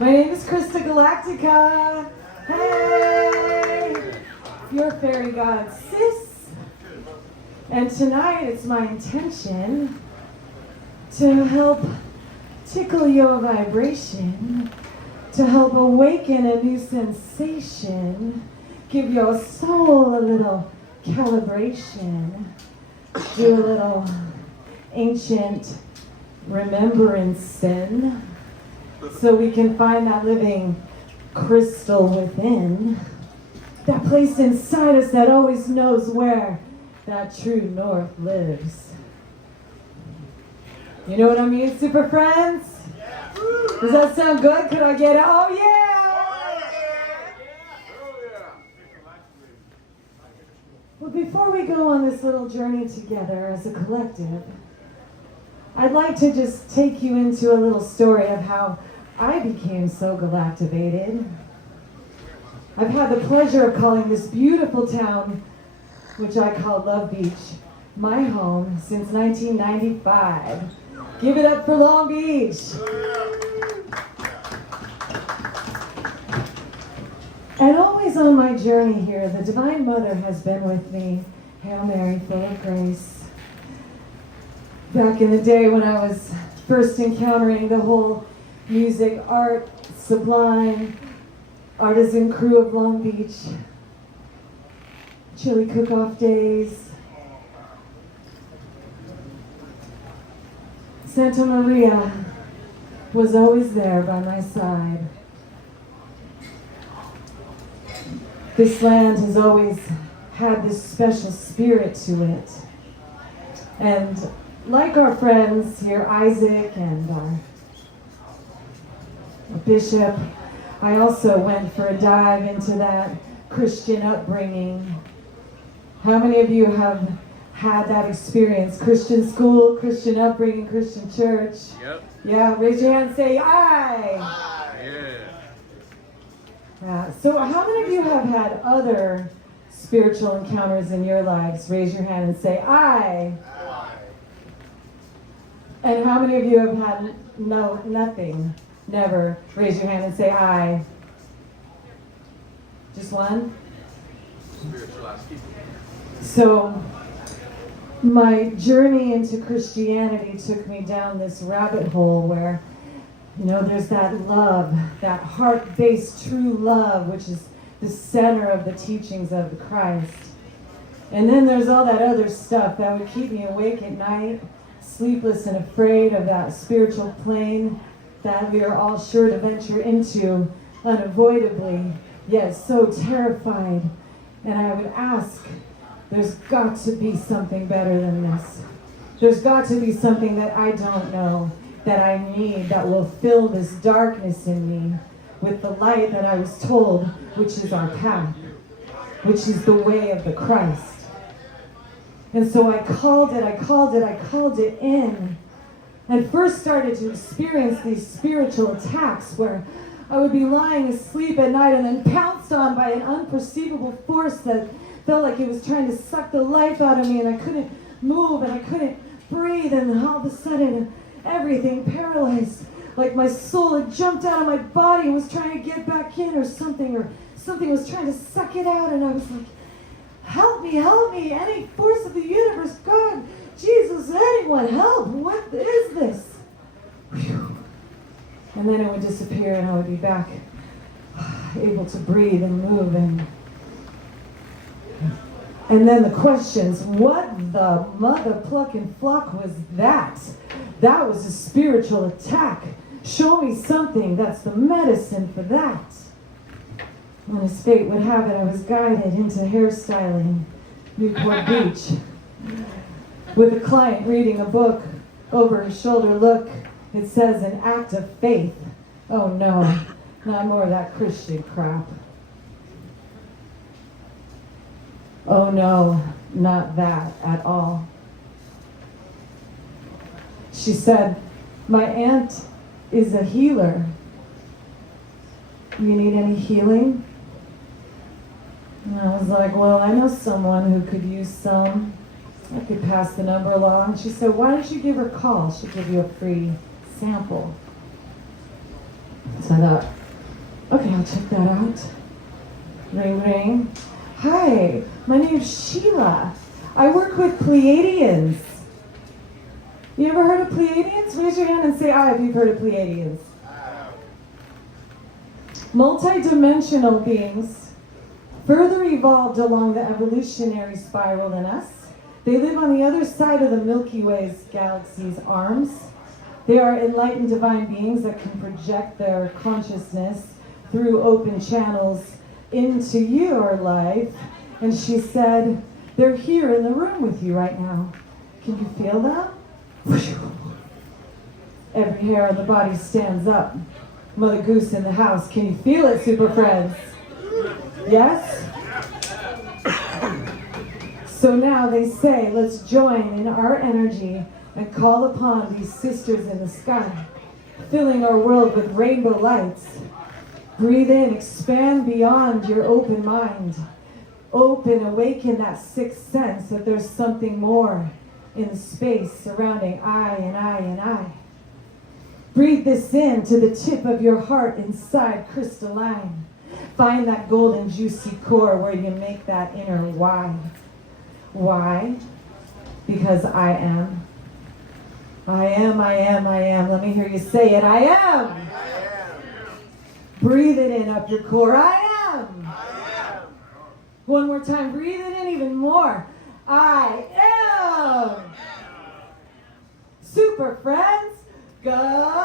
My name is Galactica. Hey! Your fairy god, sis. And tonight it's my intention to help tickle your vibration, to help awaken a new sensation, give your soul a little calibration, do a little ancient remembrance sin, so we can find that living crystal within, that place inside us that always knows where that true north lives. You know what I mean, super friends? Does that sound good? Could I get it? Oh yeah! Well, before we go on this little journey together as a collective, I'd like to just take you into a little story of how I became so galactivated. I've had the pleasure of calling this beautiful town, which I call Love Beach, my home since 1995. Give it up for Long Beach. And always on my journey here, the Divine Mother has been with me. Hail Mary, full of grace. Back in the day when I was first encountering the whole music, art, sublime, artisan crew of Long Beach, chili cook-off days, Santa Maria was always there by my side. This land has always had this special spirit to it. And like our friends here, Isaac and our Bishop, I also went for a dive into that Christian upbringing. How many of you have had that experience? Christian school, Christian upbringing, Christian church? Yep. Yeah, raise your hand and say, aye. Yeah. Yeah. So how many of you have had other spiritual encounters in your lives? Raise your hand and say, aye. And how many of you have had nothing? Never. Raise your hand and say aye. Just one? So, my journey into Christianity took me down this rabbit hole where, there's that love, that heart-based true love, which is the center of the teachings of Christ. And then there's all that other stuff that would keep me awake at night, sleepless and afraid of that spiritual plane that we are all sure to venture into unavoidably, yet so terrified. And I would ask, there's got to be something better than this. There's got to be something that I don't know, that I need, that will fill this darkness in me with the light that I was told, which is our path, which is the way of the Christ. And so I called it in. And first started to experience these spiritual attacks where I would be lying asleep at night and then pounced on by an unperceivable force that felt like it was trying to suck the life out of me, and I couldn't move and I couldn't breathe, and all of a sudden everything paralyzed, like my soul had jumped out of my body and was trying to get back in, or something was trying to suck it out, and I was like, help me, any force of the universe, God, Jesus, anyone, help, what is this? Whew. And then it would disappear and I would be back, able to breathe and move. And then the questions, what the mother plucking flock was that? That was a spiritual attack. Show me something that's the medicine for that. When as fate would have it, I was guided into hairstyling, Newport Beach, with a client reading a book. Over her shoulder, look, it says an act of faith. Oh no, not more of that Christian crap. Oh no, not that at all. She said, my aunt is a healer. You need any healing? And I was like, well, I know someone who could use some. I could pass the number along. She said, why don't you give her a call? She'll give you a free sample. So I thought, okay, I'll check that out. Ring, ring. Hi, my name's Sheila. I work with Pleiadians. You ever heard of Pleiadians? Raise your hand and say aye if you've heard of Pleiadians. Multi-dimensional beings, further evolved along the evolutionary spiral than us. They live on the other side of the Milky Way's galaxy's arms. They are enlightened divine beings that can project their consciousness through open channels into your life. And she said, they're here in the room with you right now. Can you feel them? Every hair on the body stands up. Mother Goose in the house. Can you feel it, super friends? Yes? So now they say, let's join in our energy and call upon these sisters in the sky, filling our world with rainbow lights. Breathe in, expand beyond your open mind. Open, awaken that sixth sense that there's something more in the space surrounding I and I and I. Breathe this in to the tip of your heart inside crystalline. Find that golden juicy core where you make that inner why. Why? Because I am. I am, I am, I am. Let me hear you say it. I am. I am. Breathe it in up your core. I am. I am. One more time. Breathe it in even more. I am. Super friends, go.